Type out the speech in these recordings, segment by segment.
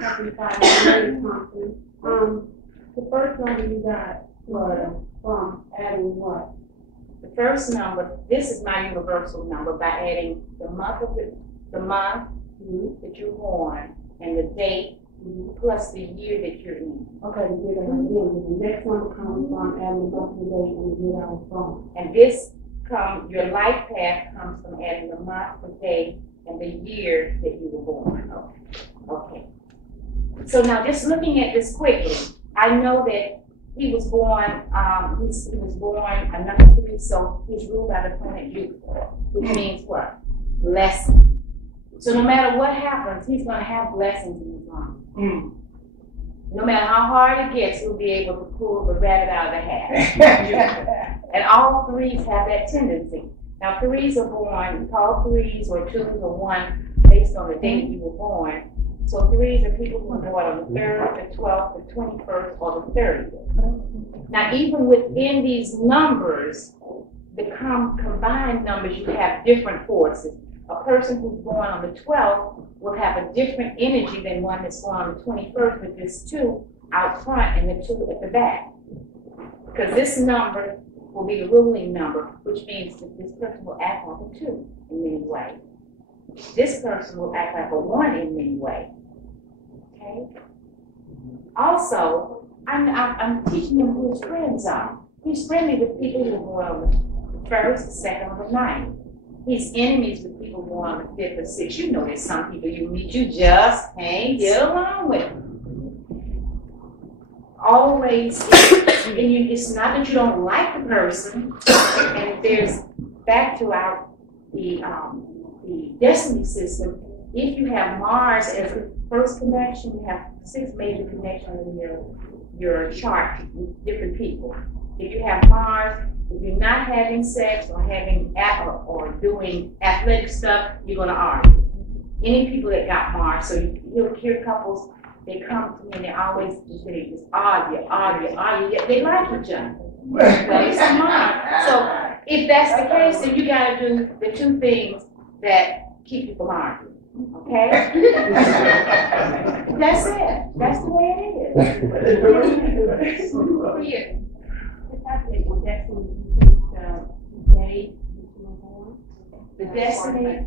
The first number you got was from adding what? The first number, this is my universal number by adding the month that you're born and the date plus the year that you're in. Okay, you get that again. The next one comes from adding the month and the date and the year I was born. And this your life path comes from adding the month, the day, and the year that you were born. Okay. So now just looking at this quickly, I know that he was born, he was born a number 3, so he's ruled by the planet Jupiter, which means what? Blessing. So no matter what happens, he's going to have blessings in his life. No matter how hard it gets, he'll be able to pull the rabbit out of the hat. And all 3s have that tendency. Now 3s are born, we call 3s or 2s or 1 based on the date you were born. So 3s are people who are born on the 3rd, the 12th, the 21st, or the 30th. Now even within these numbers, the combined numbers, you have different forces. A person who's born on the 12th will have a different energy than one that's born on the 21st with this 2 out front and the 2 at the back. Because this number will be the ruling number, which means that this person will act like a 2 in many ways. This person will act like a 1 in many ways. Okay? Also, I'm teaching him who his friends are. He's friendly with people who are born on the 1st, the 2nd, or the 9th. He's enemies with people born on the 5th or 6th. You know there's some people you meet, you just can't get along with. Always, it's not that you don't like the person, and if there's back to the destiny system, if you have Mars as the first connection, you have 6 major connections in your chart with different people. If you have Mars, if you're not having sex or having or doing athletic stuff, you're going to argue. Any people that got Mars, so you'll hear couples, they come to me and they always just argue. They like each other. But it's Mars. So if that's the case, then you got to do the 2 things that keep you from arguing. Okay? That's it. That's the way it is. For you. The destiny,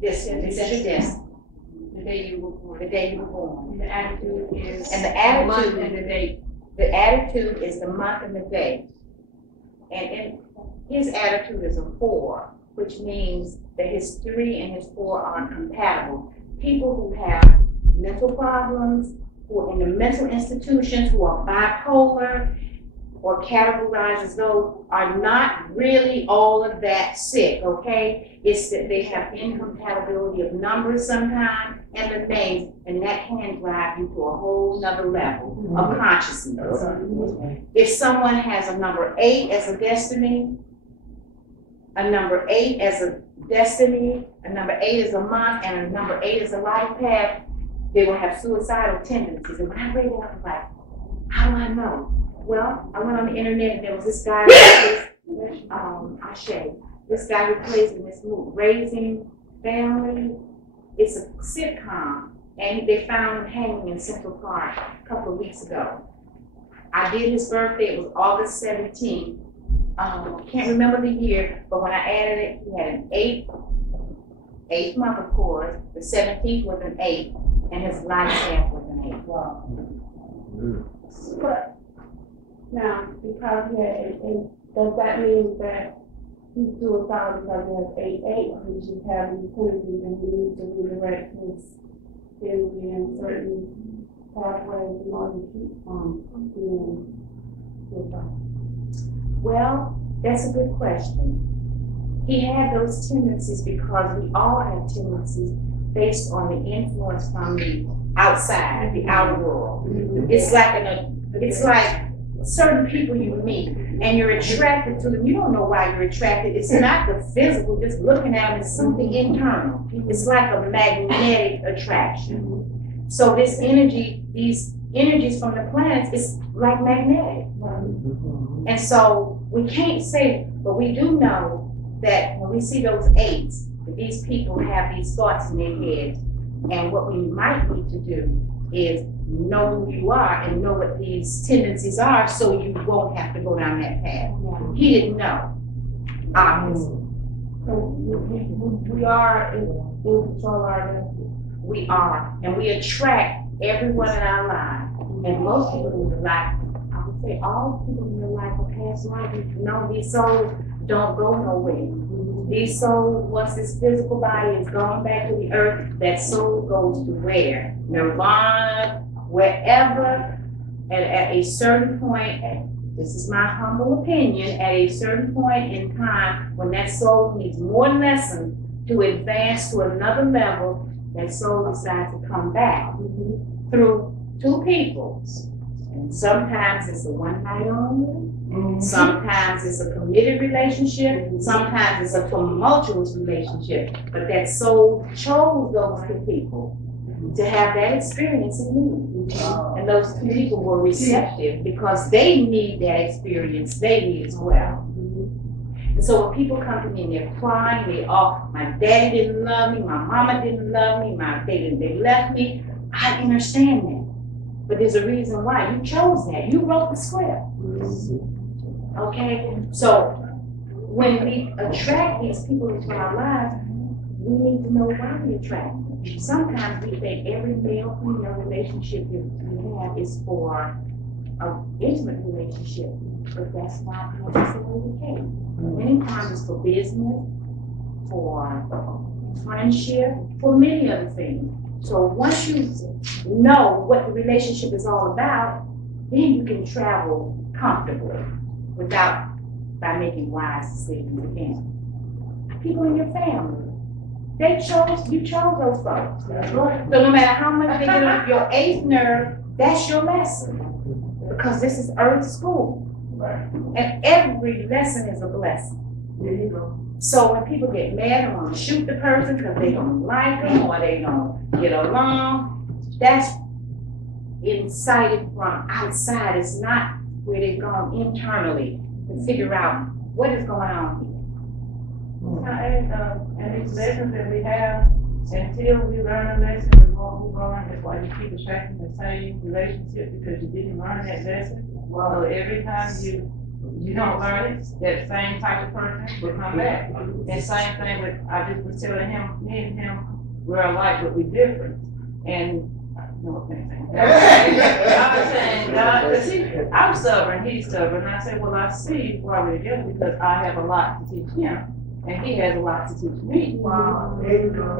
this is your destiny. The day you were born. The day you were born. And the attitude is. And the attitude month and the date. The attitude is the month and the day. And his attitude is a 4, which means that his 3 and his 4 are compatible. People who have mental problems, who are in the mental institutions, who are bipolar, or categorized as though are not really all of that sick, okay? It's that they have incompatibility of numbers sometimes and the names, and that can drive you to a whole nother level of consciousness. If someone has a number 8 as a destiny, a number 8 as a destiny, a number 8 as a month, and a number 8 as a life path, they will have suicidal tendencies. And when I read it, I was like, how do I know? Well, I went on the internet and there was this guy, this guy who plays in this movie, Raising Family. It's a sitcom, and they found him hanging in Central Park a couple of weeks ago. I did his birthday, it was August 17th. Can't remember the year, but when I added it, he had an 8th month, of course. The 17th was an 8, and his life path was an 8. Wow. But now, because he had 8, does that mean that he's suicidal because he has 8, or he should have these tendencies and he needs to redirect his energy in certain pathways in order to keep being suicidal? Well, that's a good question. He had those tendencies because we all have tendencies based on the influence from the outside, the outer world. It's like certain people you meet and you're attracted to them. You don't know why you're attracted. It's not the physical, just looking at them, it's something internal. It's like a magnetic attraction. So this energy, these energies from the planets is like magnetic. And so we can't say, but we do know that when we see those 8s, that these people have these thoughts in their heads. And what we might need to do is know who you are and know what these tendencies are so you won't have to go down that path. He didn't know, obviously. So we are in control of our destiny. We are, and we attract everyone in our lives. And most people in your life, I would say all people in your life are past life. You know, these souls don't go nowhere. These souls, once this physical body is gone back to the earth, that soul goes to where? Nirvana, wherever, and at a certain point, this is my humble opinion, at a certain point in time when that soul needs more lessons to advance to another level, that soul decides to come back through two people. And sometimes it's a one night only, sometimes it's a committed relationship, sometimes it's a tumultuous relationship. But that soul chose those two people to have that experience in you. And those two people were receptive because they need that experience, they need as well. And so when people come to me and they're crying, they all, my daddy didn't love me, my mama didn't love me, they left me, I understand that. But there's a reason why. You chose that. You wrote the script. Okay? So when we attract these people into our lives, we need to know why we attract them. Sometimes we think every male-female relationship that we have is for an intimate relationship, but that's not necessarily the case. Many times it's for business, for friendship, for many other things. So once you know what the relationship is all about, then you can travel comfortably by making wise decisions again. People in your family, you chose those folks. So no matter how much they get on your eighth nerve, that's your lesson. Because this is Earth school. And every lesson is a blessing. There you go. So when people get mad and want to shoot the person because they don't like them or they don't get along, that's incited from outside. It's not where they've gone internally to figure out what is going on here. And these lessons that we have, until we learn a lesson, we won't move on. That's why you keep attracting the same relationship because you didn't learn that lesson. So every time you don't learn it, that same type of person will come back. And same thing with, I just was telling him, me and him, we're alike, but we're different. And no, I was saying, God, because I'm stubborn, he's stubborn. And I said, well, I see why we're together because I have a lot to teach him. And he has a lot to teach me. Wow.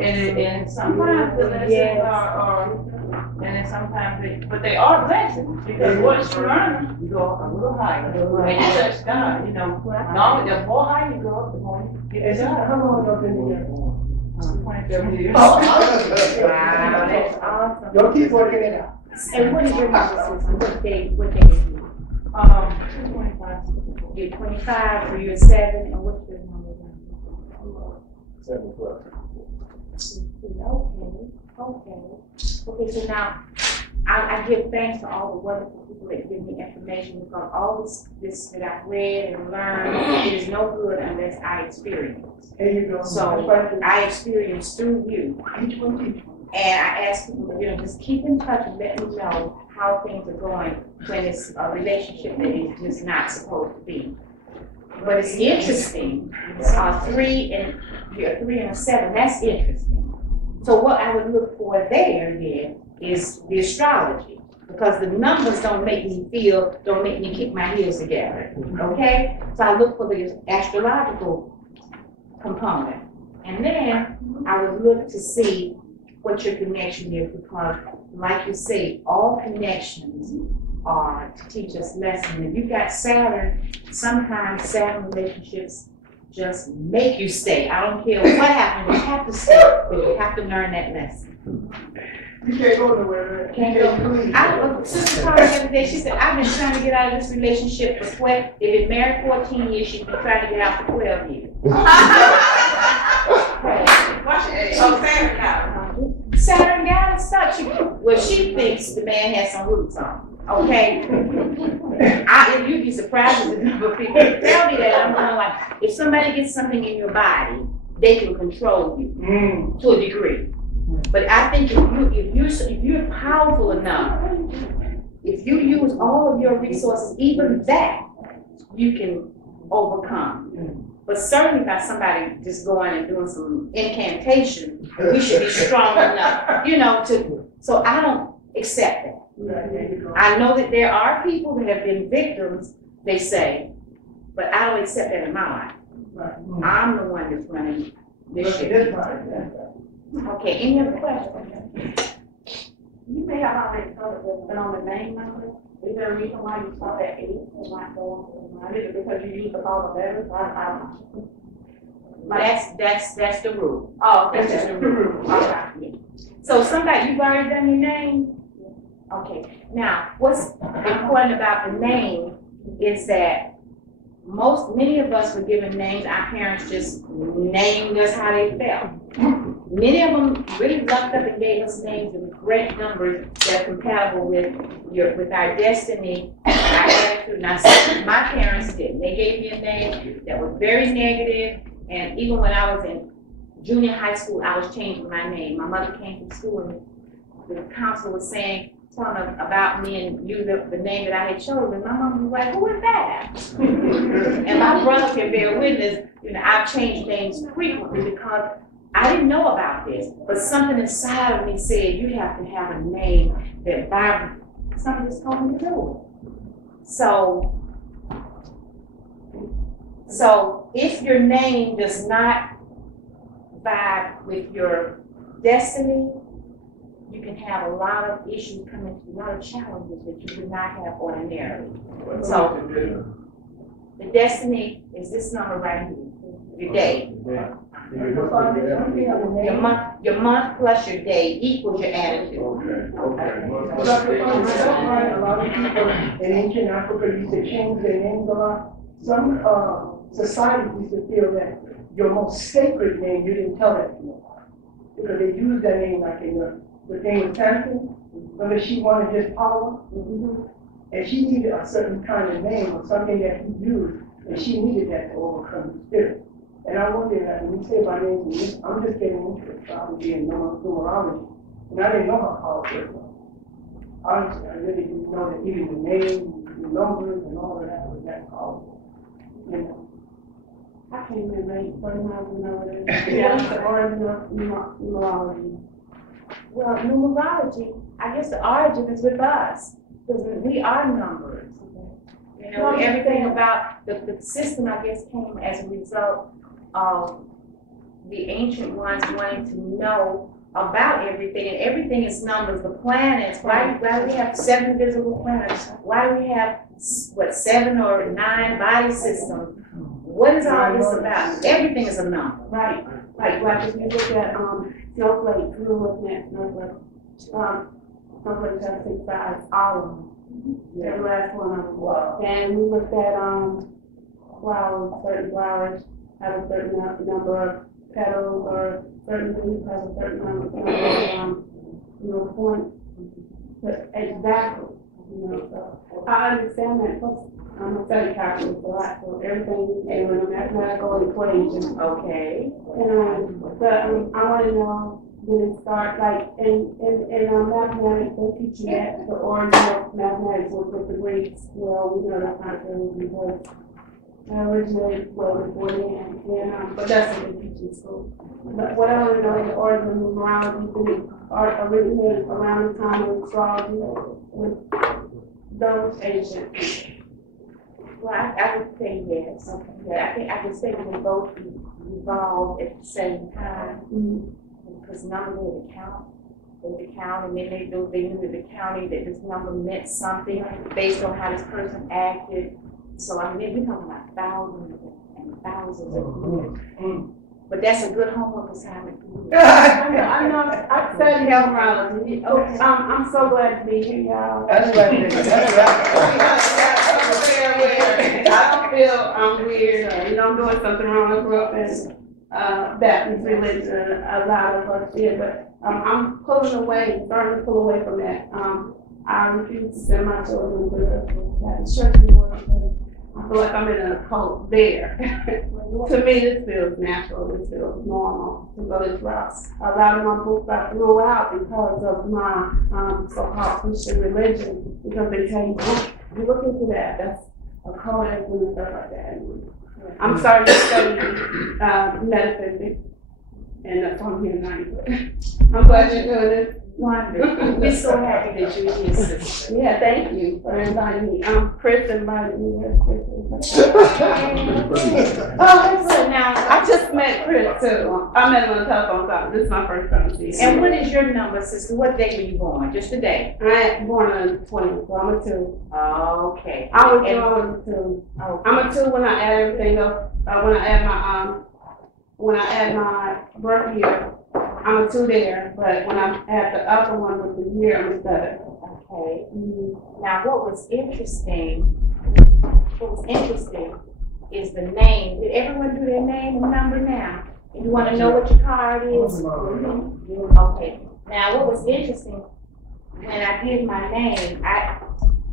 And sometimes the lessons are and then sometimes but they are blessings because once you learn, you go a little higher. And you touch God, you know. The more higher you go, the more you get to God. How long have you been here? 27 years. Wow, that's awesome. You'll keep working it out. And what is your number system? What day is it? 25. You're 25, so you're 7, and what's your number? 7 plus. Okay, so now I give thanks to all the wonderful people that give me information because all this that I've read and learned, it is no good unless I experience. There you go. So I experience through you. And I ask people to, just keep in touch and let me know how things are going when it's a relationship that is just not supposed to be. But it's interesting. 3 and a 7, that's interesting. So what I would look for there is the astrology, because the numbers don't make me kick my heels together, okay? So I look for the astrological component. And then I would look to see what your connection is, because like you say, all connections are to teach us lessons. If you've got Saturn, sometimes Saturn relationships just make you stay. I don't care what happens, you have to stay, but you have to learn that lesson. You can't go nowhere. Can't go. Sister called me the other day, she said, I've been trying to get out of this relationship for 12, they've been married 14 years, she's been trying to get out for 12 years. Saturn got us stuck. Well, she thinks the man has some roots on. Okay, you'd be surprised at the number of people that tell me that. I'm going like, if somebody gets something in your body, they can control you to a degree. But I think if you're powerful enough, if you use all of your resources, even that, you can overcome. But certainly by somebody just going and doing some incantation, we should be strong enough, so I don't accept that. I know that there are people that have been victims, they say, but I don't accept that in my life. I'm the one that's running this shit. Okay, any other questions? You may have already covered this, but on the name number, is there a reason why you saw that 8 and not go on? Is it because you used up all the letters? That's the rule. Oh, That's just the rule. Okay. So somebody, you've already done your name? Okay. Now, what's important about the name is that many of us were given names, our parents just named us how they felt. Many of them really lucked up and gave us names with great numbers that are compatible with our destiny, our attitude. Now, my parents didn't. They gave me a name that was very negative, and even when I was in junior high school, I was changing my name. My mother came to school and the counselor was telling them about me and the name that I had chosen. My mom was like, who is that? And my brother can bear witness, I've changed names frequently because I didn't know about this, but something inside of me said, you have to have a name that vibrates. Something just told me to do it. So if your name does not vibe with your destiny, you can have a lot of issues coming to a lot of challenges that you would not have ordinarily. So the destiny is this number right here, your day. Your month plus your day equals your attitude. Okay. A lot of people in ancient Africa used to change their names a lot. Some societies used to feel that your most sacred name, you didn't tell that to them. Because they used that name like in the thing with Samson, whether she wanted his power, and she needed a certain kind of name or something that he used, and she needed that to overcome the spirit. And I wonder, when you say my name, I'm just getting into astrology and numerology, and I didn't know how powerful it was. Honestly, I really didn't know that even the name, the numbers, and all of that was that powerful. I can't remember 49 What's the origin of numerology? Well, numerology, I guess the origin is with us, because we are numbers. Everything about the system, I guess, came as a result of the ancient ones wanting to know about everything, and everything is numbers. The planets, why do we have 7 visible planets? Why do we have, 7 or 9 body systems? What is all this about? Everything is a number. Right. Like if you look at snowflakes, we were looking at snowflakes. Snowflakes have 6 sides, all of them. Every last one of them. Wow. And we looked at flowers, certain flowers have a certain number of petals, or certain leaves have a certain number of points. But exactly, so I understand that. Plus, I'm a study calculus a lot, so everything is in a mathematical equation. Okay. But I want to know when it starts, like in mathematics, they teach you that the origin of mathematics was with the Greeks. Well, we know that's not true because originated well before then, but that's what they teach in school. But what I want to know is the origin of numerology, did it originate around the time of astrology with those ancient people? Well, I would say yes. Okay. Yeah, I can say that they both evolved at the same time. Because number they count, and then they knew that the counting that this number meant something based on how this person acted. So I mean, we're talking about thousands and thousands of years. But that's a good homework assignment for you. I know. I studied numerology. Okay. I'm so glad to be here, y'all. That's right. I don't feel I'm weird or I'm doing something wrong. I grew up in Baptist religion. A lot of us did, but I'm pulling away, starting to pull away from that. I refuse to send my children to the Baptist church anymore. I feel like I'm in a cult there. To me, this feels natural, this feels normal to go this route. A lot of my books I threw out because of my so-called Christian religion, because they tell you look into that, that's a codex and stuff like that. I'm starting to study metaphysics, and that's why I'm here tonight. I'm glad you're doing this. Wonderful. We're so happy that you're here, sister. Yeah, thank you for inviting me. Chris invited me. So now, I just met Chris too. I met him on the telephone call. This is my first time seeing him. and what is your number, sister? What day were you born? Just the day? I was born on the 20th, so I'm a 2. Okay. I was born on 2. Okay. I'm a 2 when I add everything up. When I add my birth year, I'm a 2 there. But when I add the other one with the year, I'm a 7. Okay. Now, what was interesting is the name. Did everyone do their name and number now? And you want to know what your card is? Okay. Now, what was interesting, when I did my name,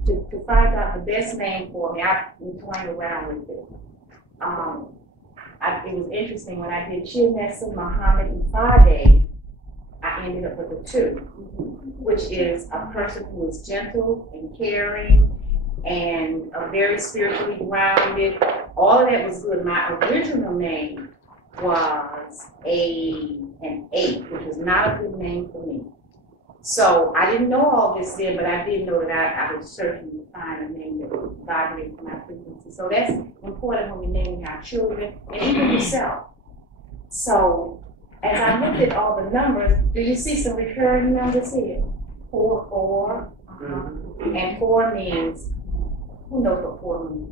to find out the best name for me, I've been playing around with it. It was interesting when I did Chionesa, Muhammal-ifade, I ended up with a 2, which is a person who is gentle and caring and very spiritually grounded. All of that was good. My original name was an 8, which was not a good name for me. So I didn't know all this then, but I did know that I was searching to find a name that would vibrate my frequency. So that's important when we're naming our children and even yourself. So as I looked at all the numbers, do you see some recurring numbers here? 4, 4, and 4 means, who knows what 4 means?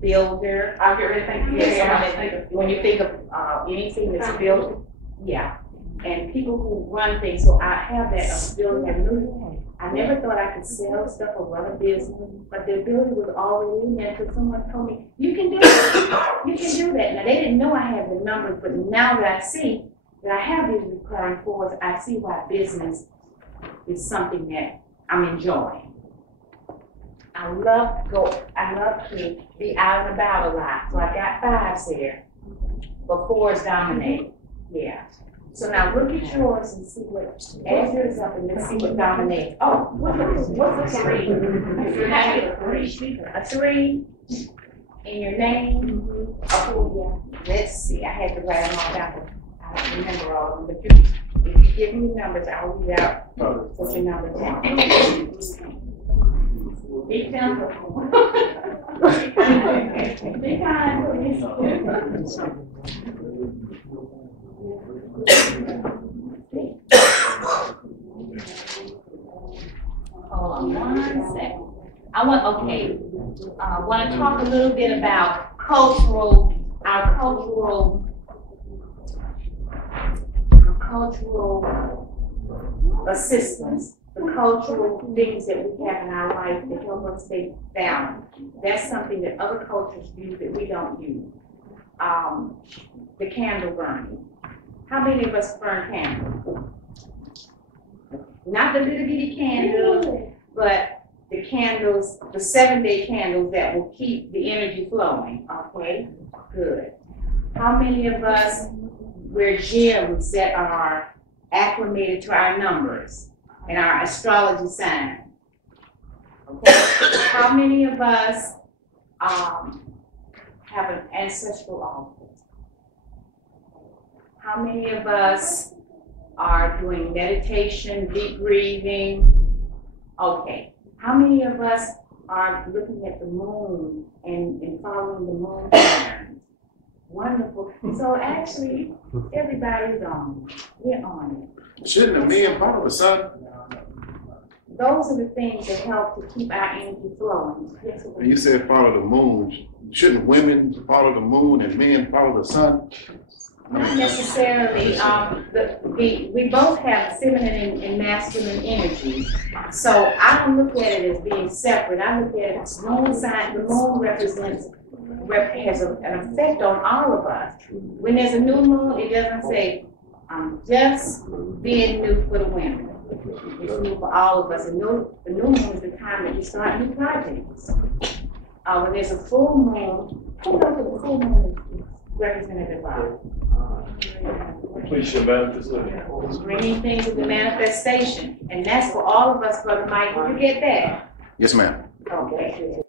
Builder. I'll get ready to think. When you think of anything that's built, yeah. And people who run things, so I have that ability. I never thought I could sell stuff or run a business, but the ability was already in there because someone told me, you can do it. You can do that. Now, they didn't know I had the numbers, but now that I see that I have these recurring 4s, I see why business is something that I'm enjoying. I love to be out and about a lot, so I got 5s there, but 4s dominate, yeah. So now look at yours and see what, add yours up and let's see what dominates. Oh, what's a 3? A 3 in your name? Oh, yeah. Let's see, I had to write them all down. I don't remember all of them, but if you give me numbers, I'll read out what your numbers are. Big number. Big time. Hold on 1 second. I want to talk a little bit about our cultural assistance, the cultural things that we have in our life that help us stay balanced. That's something that other cultures use that we don't use. The candle burning. How many of us burn candles? Not the little bitty candles, but the candles, the 7-day candles that will keep the energy flowing. Okay, good. How many of us wear gems that are acclimated to our numbers and our astrology sign? Okay. How many of us have an ancestral altar? How many of us are doing meditation, deep breathing? Okay. How many of us are looking at the moon and following the moon patterns? Wonderful. So actually, everybody's on it. We're on it. Shouldn't the men follow the sun? Those are the things that help to keep our energy flowing. Yes, You said follow the moon. Shouldn't women follow the moon and men follow the sun? not necessarily. We both have feminine and masculine energies. So I don't look at it as being separate. I look at it as moon sign. The moon has an effect on all of us. When there's a new moon, it doesn't say, I'm just being new for the women. It moon for all of us, and the new moon is the time that you start new projects. When there's a full moon, who knows what the full moon is representative of? Completion manifestation. Bringing things into manifestation, and that's for all of us, Brother Mike. Did you get that? Yes, ma'am. Okay.